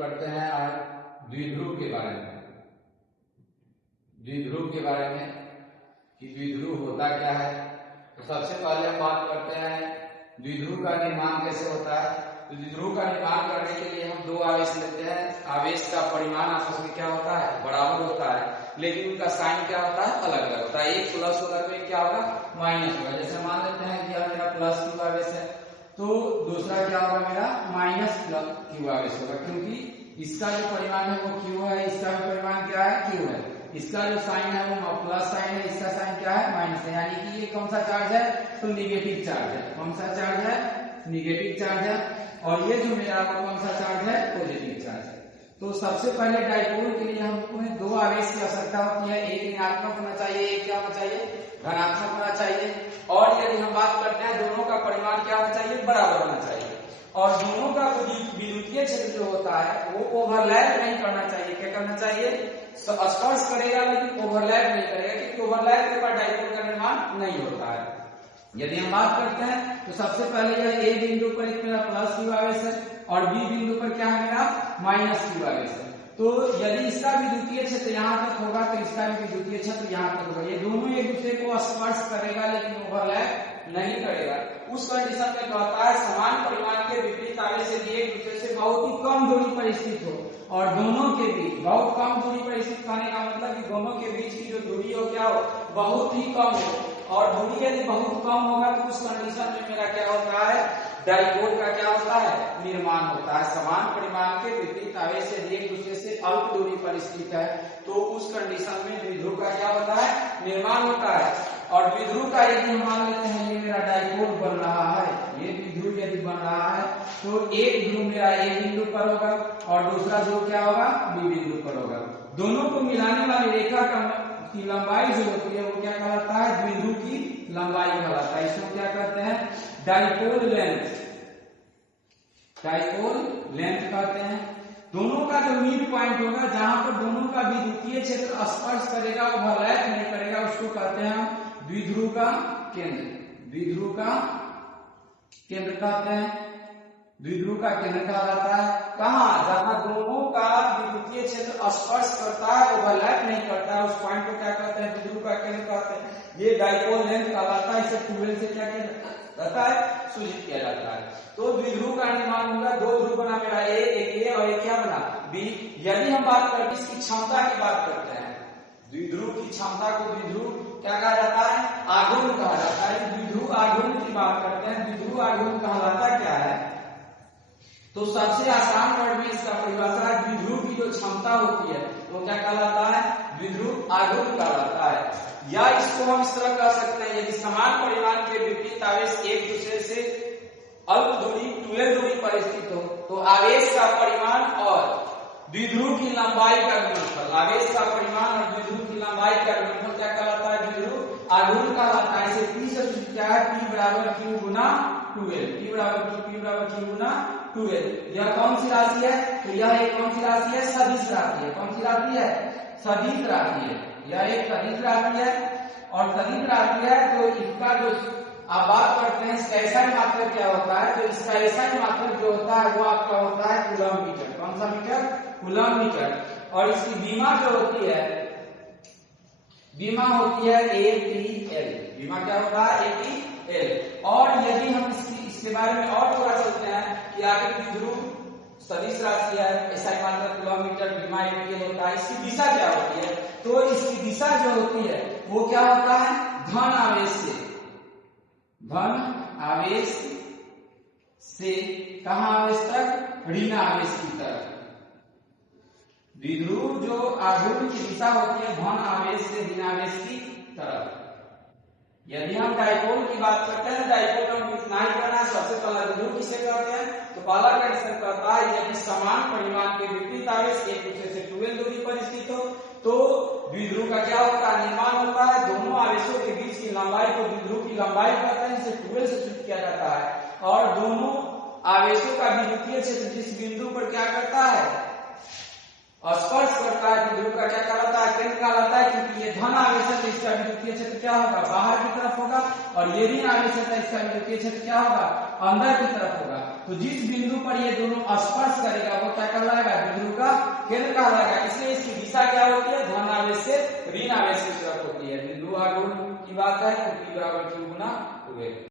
करते हैं आज द्विध्रुव के बारे में। द्विध्रुव के बारे में कि द्विध्रुव होता क्या है। तो सबसे पहले हम बात करते हैं द्विध्रुव का निर्माण कैसे होता है। तो द्विध्रुव का निर्माण करने के लिए हम दो आवेश लेते हैं। आवेश का परिमाण आपस में क्या होता है, बराबर होता है, लेकिन उनका साइन क्या होता है, अलग अलग होता है। एक प्लस होगा तो एक क्या होगा, माइनस होगा। जैसे मान लेते हैं कि यह मेरा प्लस क्यू आवेश है तो दूसरा क्या होगा, मेरा माइनस क्यू आवेश होगा, क्योंकि इसका जो परिमाण है वो क्यू है, इसका भी परिमाण क्या है, क्यू है। इसका जो साइन है वो प्लस साइन है, इसका साइन क्या है, माइनस है। यानी कि ये कौन सा चार्ज है, तो निगेटिव चार्ज है। कौन सा चार्ज है, निगेटिव चार्ज है। और ये जो मेरा कौन सा चार्ज है, पॉजिटिव चार्ज है। तो सबसे पहले डाइपोल के लिए हमको दो आवेश की आवश्यकता होती है। एक ऋणात्मक होना चाहिए, एक क्या होना चाहिए, धनात्मक होना चाहिए। और यदि हम बात करते हैं दोनों का परिमाण क्या होना चाहिए, बराबर होना चाहिए। और दोनों का विद्युतीय क्षेत्र जो होता है वो ओवरलैप नहीं करना चाहिए। क्या करना चाहिए, स्पर्श करेगा लेकिन ओवरलैप नहीं करेगा, क्योंकि ओवरलैप के बाद डाइपोल का निर्माण नहीं होता है। यदि हम बात करते हैं तो सबसे पहले यह ए बिंदु पर एक मेरा प्लस क्यू आवेश है और बी बिंदु पर क्या है, मेरा माइनस क्यू आवेश है। तो यदि इसका विद्युतीय क्षेत्र यहाँ तक होगा तो इसका भी विद्युतीय क्षेत्र यहाँ तक होगा। ये दोनों एक दूसरे को स्पर्श करेगा लेकिन ओवरलैप नहीं करेगा। उस कंडीशन में कहता है समान परिमाण के विपरीत आवेश यदि एक दूसरे से बहुत ही कम दूरी पर स्थित हो और दोनों के बीच बहुत कम दूरी पर स्थित होने का मतलब कि दोनों के बीच की जो दूरी हो क्या हो, बहुत ही कम हो। और दूरी यदि बहुत कम होगा तो उस कंडीशन में मेरा क्या होता है, डाइपोल का क्या होता है, निर्माण होता है। समान परिमाण के विपरीत आवेश यदि एक दूसरे से अल्प दूरी पर स्थित है तो उस कंडीशन में द्विध्रुव का क्या होता है, निर्माण होता है। और द्विध्रुव का यदि हम मान लेते हैं ये मेरा डाइपोल बन रहा है, ये द्विध्रुव यदि बन रहा है तो एक ध्रुव मेरा ए बिंदु पर होगा और दूसरा ध्रुव क्या होगा, बी बिंदु पर होगा। दोनों को मिलाने वाली रेखा की लंबाई जो होती है वो क्या कहलाता है, द्विध्रुव की लंबाई कहलाता है। इसको क्या कहते हैं, डाइपोल लेंथ, डाइपोल लेंथ कहते हैं। दोनों का जो मिड पॉइंट होगा जहां पर दोनों का विद्युतीय क्षेत्र स्पर्श करेगा, ओवरलैप नहीं करेगा, उसको कहते हैं हम द्विध्रुव का केंद्र। द्विध्रुव का केंद्र कहते हैं, द्विध्रुव का केंद्र कहलाता है। कहां, जहां दोनों का विद्युतीय क्षेत्र स्पर्श करता है, ओवरलैप नहीं करता है, उस पॉइंट को क्या कहते हैं, द्विध्रुव का केंद्र कहते हैं। ये डाइपोल लेंथ कहलाता है। इसे 12 से क्या कहता है, सूचित किया जाता है। तो द्विध्रुव का निर्माण होगा, दो ध्रुव बना मेरा एक ए और एक क्या बना, बी। यदि हम बात करते हैं इसकी क्षमता की बात करते हैं, द्विध्रुव की क्षमता को द्विध्रुव क्या कहा जाता है, आघूर्ण कहा जाता है। द्विध्रुव आघूर्ण की बात करते हैं। द्विध्रुव आघूर्ण कहलाता क्या है, तो सबसे आसान वर्ड में इसका परिभाषा है, द्विध्रुव की जो क्षमता होती है वो क्या कहलाता है, द्विध्रुव आघूर्ण कहलाता है। या इसको हम इस तरह कह सकते हैं, यदि समान परिमाण के विपरीत आवेश एक दूसरे से अल्प दूरी 12 दूरी पर स्थित हो तो आवेश का परिमाण और द्विध्रुव की लंबाई का गुणनफल, आवेश का परिमाण और द्विध्रुव की लंबाई का गुणनफल क्या कहलाता है, द्विध्रुव आघूर्ण कहलाता है। इसे P से सूचित किया है, P बराबर Q गुना 12, P बराबर Q गुना 12। यह कौन सी राशि है, तो यह एक कौन सी राशि है, सदिश राशि है। कौन सी राशि है, सदिश राशि है। यह एक सदिश राशि है और सदिश राशि है तो इसका जो आप बात करते हैं ऐसा मात्रक क्या होता है, तो इसका ऐसा मात्रक जो होता है वो आपका होता है कूलम मीटर। कौन सा मीटर, कूलम मीटर। और इसकी बीमा जो होती है, बीमा होती है APL। बीमा क्या होता है, APL। और यदि हम इसके बारे में और थोड़ा चलते हैं कि आगे द्विध्रुव सदिश राशि है, ऐसा मात्रक कूलम मीटर, बीमा APL होता है। इसकी दिशा क्या होती है, तो इसकी दिशा जो होती है वो क्या होता है, धन आवेश से, धन आवेश से कहां आवेश तक, ऋण आवेश की तरफ। द्विध्रुव जो आघूर्ण की दिशा होती है धन आवेश से ऋण आवेश की तरफ। यदि हम डाइपोल की बात करते हैं, डाइपोल में इतना ही करना है। सबसे पहला द्विध्रुव किसे कहते हैं, तो पहला कंडीशन कहता है यदि समान परिमाण के विपरीत आवेश एक दूसरे से 12 दूरी पर स्थित हो तो द्विध्रुव का क्या होता है, निर्माण होता है। दोनों आवेशों के बीच की लंबाई को द्विध्रुव की लंबाई कहते हैं, इसे 12 से सूचित किया जाता है। और दोनों आवेशों का विद्युतीय क्षेत्र जिस बिंदु पर क्या करता है, स्पर्श करता है, द्विध्रुव का क्या कहलाता है, केंद्र कहलाता है। क्योंकि ये धन आवेश है तो इसका विद्युतीय क्षेत्र क्या होगा, बाहर की तरफ होगा, और ये ऋण आवेश है तो इसका विद्युतीय क्षेत्र क्या होगा, अंदर की तरफ होगा। तो जिस बिंदु पर ये दोनों स्पर्श करेगा वो क्या कहलाएगा, केंद्र कहलाएगा, इसलिए इसकी दिशा क्या होती है, धन आवेश से ऋण आवेश की तरफ होती है। बिंदु आघूर्ण की बात है तो P बराबर Q गुना वेग।